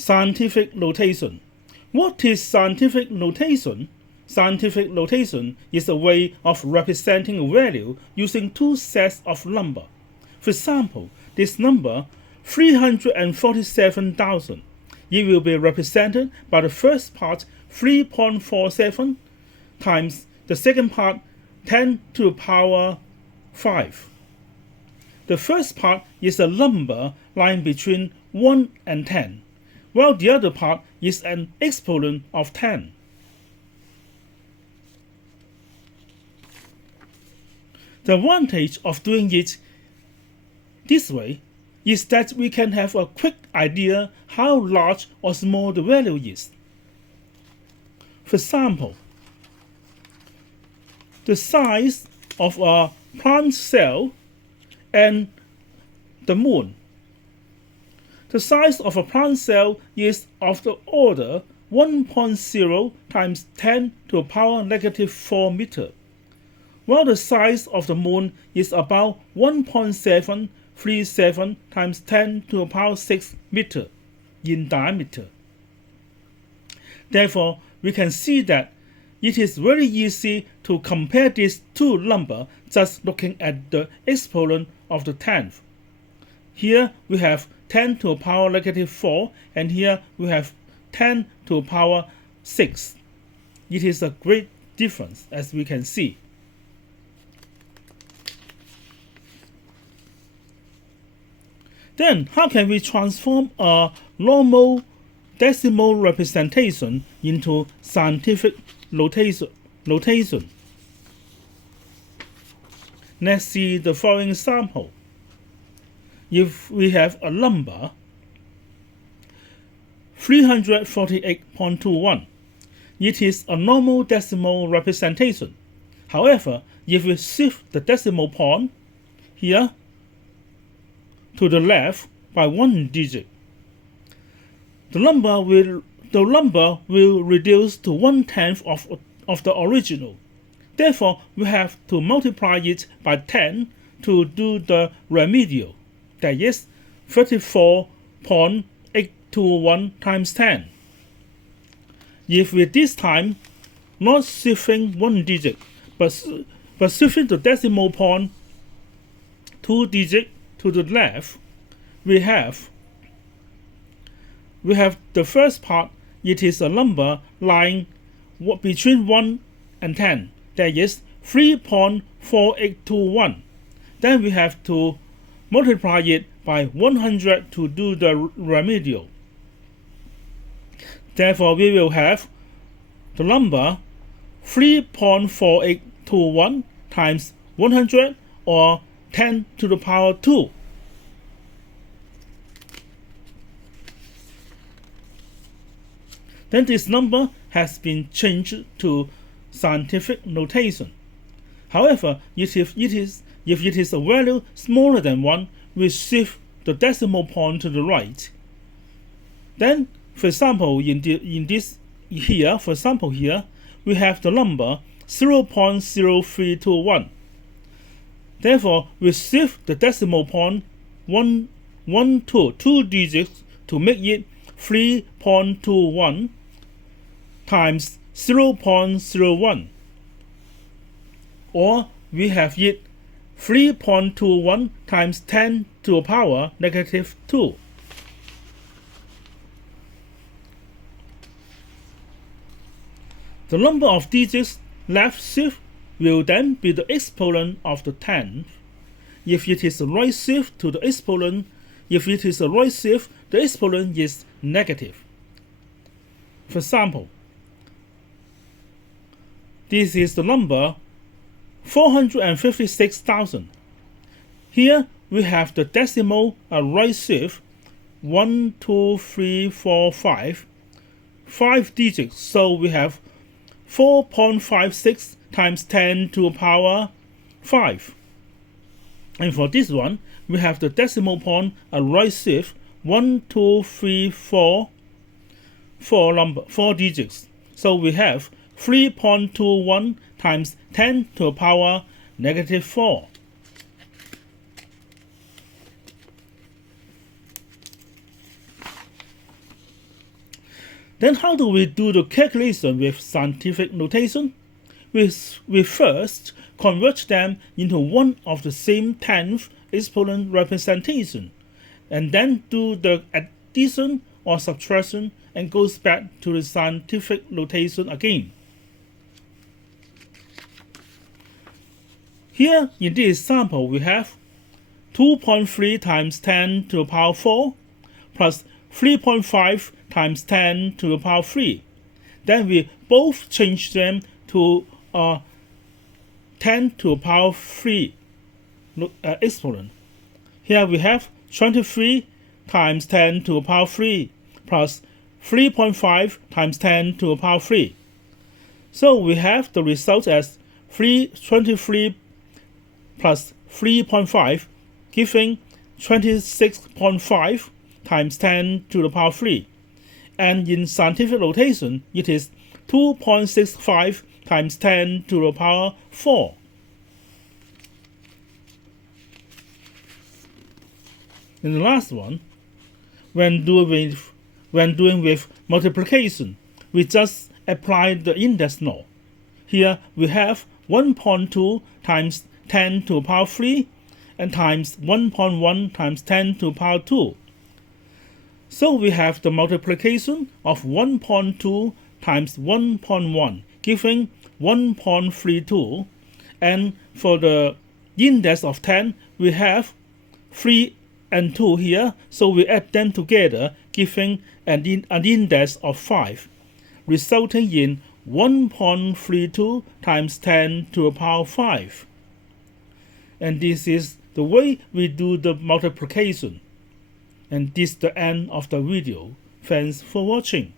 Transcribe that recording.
Scientific notation. What is scientific notation? Scientific notation is a way of representing a value using two sets of numbers. For example, this number 347,000. It will be represented by the first part 3.47 times the second part 10 to the power 5. The first part is a number lying between 1 and 10, while the other part is an exponent of 10. The advantage of doing it this way is that we can have a quick idea how large or small the value is. For example, the size of a plant cell and the moon. The size of a plant cell is of the order 1.0 times 10 to the power negative 4 meter, while the size of the moon is about 1.737 times 10 to the power 6 meter in diameter. Therefore, we can see that it is very easy to compare these two numbers just looking at the exponent of the tenth. Here we have 10 to the power negative 4, and here we have 10 to the power 6. It is a great difference, as we can see. Then, how can we transform a normal decimal representation into scientific notation? Let's see the following example. If we have a number 348.21, it is a normal decimal representation. However, if we shift the decimal point here to the left by 1 digit, the number will reduce to 1/10 of the original. Therefore, we have to multiply it by 10 to do the remedial. That is 34.821 times 10. If we this time not shifting 1 digit, but shifting the decimal point 2 digits to the left, we have the first part. It is a number lying between 1 and 10. That is 3.4821. Then we have to multiply it by 100 to do the remedial. Therefore, we will have the number 3.4821 times 100, or 10 to the power 2. Then this number has been changed to scientific notation. However, if it is a value smaller than 1, we shift the decimal point to the right. Then, for example, here, we have the number 0.0321. Therefore, we shift the decimal point 1 to 2 digits to make it 3.21 times 0.01. Or we have it 3.21 times 10 to the power negative 2. The number of digits left shift will then be the exponent of the 10th. If it is a right shift to the exponent, the exponent is negative. For example, this is the number 456,000. Here we have the decimal right shift 1, 2, 3, 4, 5, 5 digits. So we have 4.56 times 10 to the power 5. And for this one, we have the decimal point right shift 1, 2, 3, 4 digits. So we have 3.21 times 10 to the power negative 4. Then how do we do the calculation with scientific notation? We first convert them into one of the same 10th exponent representation, and then do the addition or subtraction and goes back to the scientific notation again. Here in this example we have 2.3 times 10 to the power 4 plus 3.5 times 10 to the power 3. Then we both change them to 10 to the power 3 exponent. Here we have 23 times 10 to the power 3 plus 3.5 times 10 to the power 3. So we have the result as 323 plus 3.5 giving 26.5 times 10 to the power 3. And in scientific notation, it is 2.65 times 10 to the power 4. And the last one, when doing with multiplication, we just apply the index law. Here we have 1.2 times 10 to the power 3 and times 1.1 times 10 to the power 2. So we have the multiplication of 1.2 times 1.1 giving 1.32, and for the index of 10 we have 3 and 2 here, so we add them together giving an index of 5, resulting in 1.32 times 10 to the power 5. And this is the way we do the multiplication. And this is the end of the video. Thanks for watching.